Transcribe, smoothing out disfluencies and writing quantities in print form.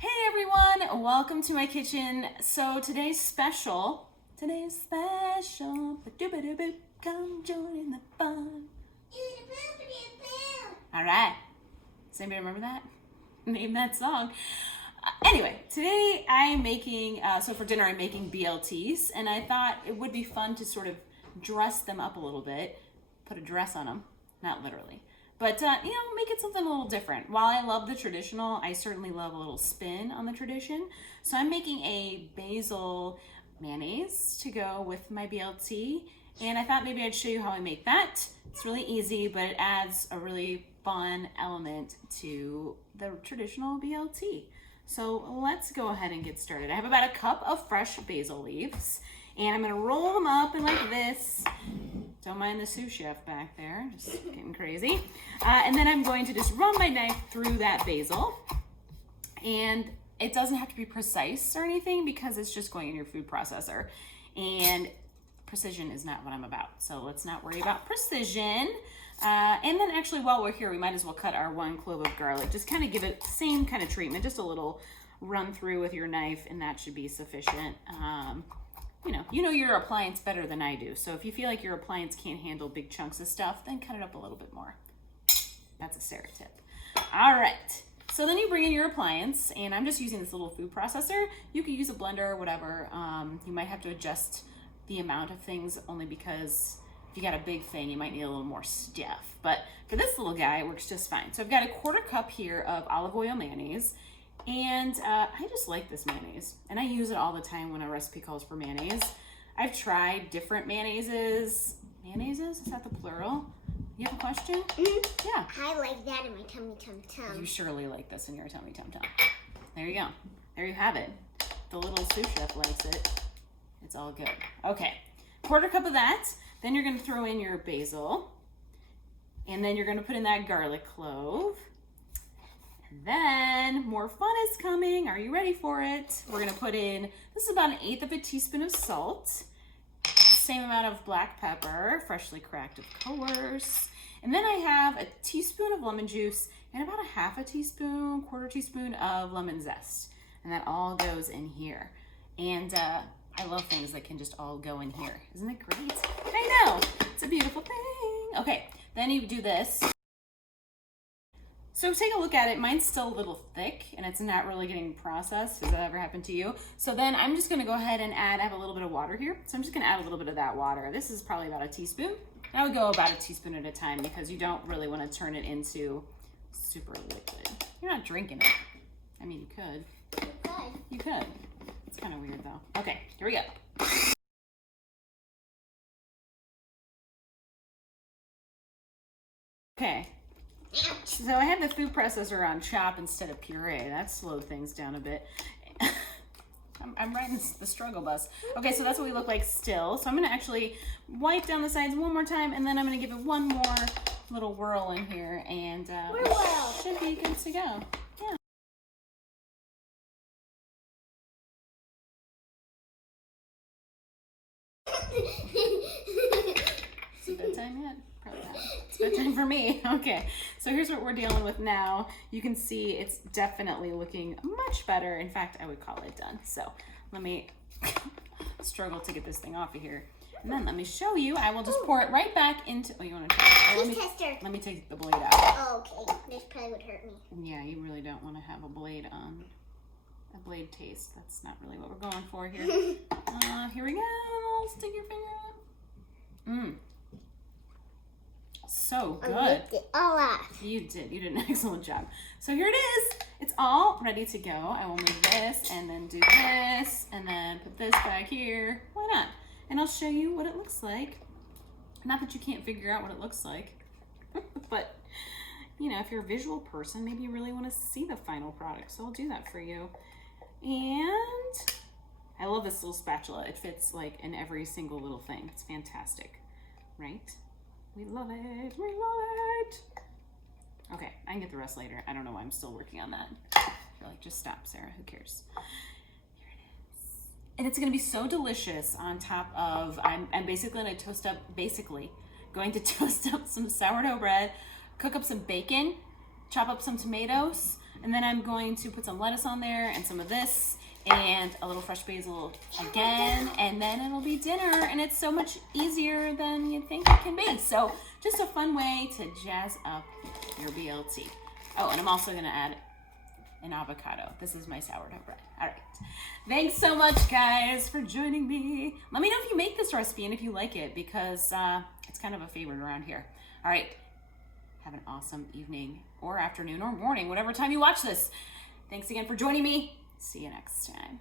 Hey everyone, welcome to my kitchen. So today's special, ba-doo-ba-doo-boo, come join in the fun. All right, does anybody remember that? Name that song. Anyway, today I'm making, so for dinner I'm making BLTs, and I thought it would be fun to sort of dress them up a little bit, put a dress on them, not literally. But, make it something a little different. While I love the traditional, I certainly love a little spin on the tradition. So I'm making a basil mayonnaise to go with my BLT. And I thought maybe I'd show you how I make that. It's really easy, but it adds a really fun element to the traditional BLT. So let's go ahead and get started. I have about a cup of fresh basil leaves, and I'm gonna roll them up in like this. Don't mind the sous chef back there, just getting crazy. And then I'm going to just run my knife through that basil. And it doesn't have to be precise or anything because it's just going in your food processor. And precision is not what I'm about. So let's not worry about precision. And then actually while we're here, we might as well cut our 1 clove of garlic. Just kind of give it the same kind of treatment, just a little run through with your knife, and that should be sufficient. You know your appliance better than I do. So if you feel like your appliance can't handle big chunks of stuff, then cut it up a little bit more. That's a Sarah tip. All right. So then you bring in your appliance, and I'm just using this little food processor. You could use a blender or whatever. You might have to adjust the amount of things only because if you got a big thing, you might need a little more stuff. But for this little guy, it works just fine. So I've got a 1/4 cup here of olive oil mayonnaise. And I just like this mayonnaise, and I use it all the time when a recipe calls for mayonnaise. I've tried different mayonnaises. Mayonnaises? Is that the plural? You have a question? Mm-hmm. Yeah. I like that in my tummy tum tum. You surely like this in your tummy tum tum. There you go. There you have it. The little sous chef likes it. It's all good. Okay, 1/4 cup of that. Then you're going to throw in your basil, and then you're going to put in that garlic clove. And then more fun is coming. Are you ready for it? We're gonna put in, this is about 1/8 of a teaspoon of salt, same amount of black pepper, freshly cracked of course. And then I have a teaspoon of lemon juice and about a 1/2 teaspoon, 1/4 teaspoon of lemon zest. And that all goes in here. And I love things that can just all go in here. Isn't it great? I know, it's a beautiful thing. Okay, then you do this. So take a look at it. Mine's still a little thick and it's not really getting processed. Has that ever happened to you? So then I'm just gonna go ahead and add, I have a little bit of water here. So I'm just gonna add a little bit of that water. This is probably about a teaspoon. I would go about a teaspoon at a time because you don't really wanna turn it into super liquid. You're not drinking it. I mean, you could. You could. It's kind of weird though. Okay, here we go. Okay. So I had the food processor on chop instead of puree. That slowed things down a bit. I'm riding the struggle bus. Okay, so that's what we look like still. So I'm gonna actually wipe down the sides one more time, and then I'm gonna give it one more little whirl in here, and we should be good to go. Yeah. Is it bedtime yet? Probably not. It's bedtime for me. Okay, so here's what we're dealing with now. You can see it's definitely looking much better. In fact, I would call it done. So let me struggle to get this thing off of here. And then let me show you. I will just pour it right back into, oh, you want to try it? Let me take the blade out. Oh, okay. This probably would hurt me. Yeah, you really don't want to have a blade on. A blade taste. That's not really what we're going for here. Here we go. Stick your finger on. So good. I ripped it all off. You did an excellent job. So here it is. It's all ready to go. I will move this and then do this and then put this back here. Why not? And I'll show you what it looks like. Not that you can't figure out what it looks like, but if you're a visual person, maybe you really want to see the final product. So I'll do that for you. And I love this little spatula. It fits like in every single little thing. It's fantastic, right? We love it. We love it. Okay, I can get the rest later. I don't know why I'm still working on that. You're like, just stop, Sarah. Who cares? Here it is. And it's gonna be so delicious on top of, I'm basically going to toast up some sourdough bread, cook up some bacon, chop up some tomatoes, and then I'm going to put some lettuce on there and some of this and a little fresh basil again, and then it'll be dinner, and it's so much easier than you think it can be. So just a fun way to jazz up your BLT. Oh, and I'm also gonna add an avocado. This is my sourdough bread. All right. Thanks so much, guys, for joining me. Let me know if you make this recipe and if you like it, because it's kind of a favorite around here. All right. Have an awesome evening or afternoon or morning, whatever time you watch this. Thanks again for joining me. See you next time.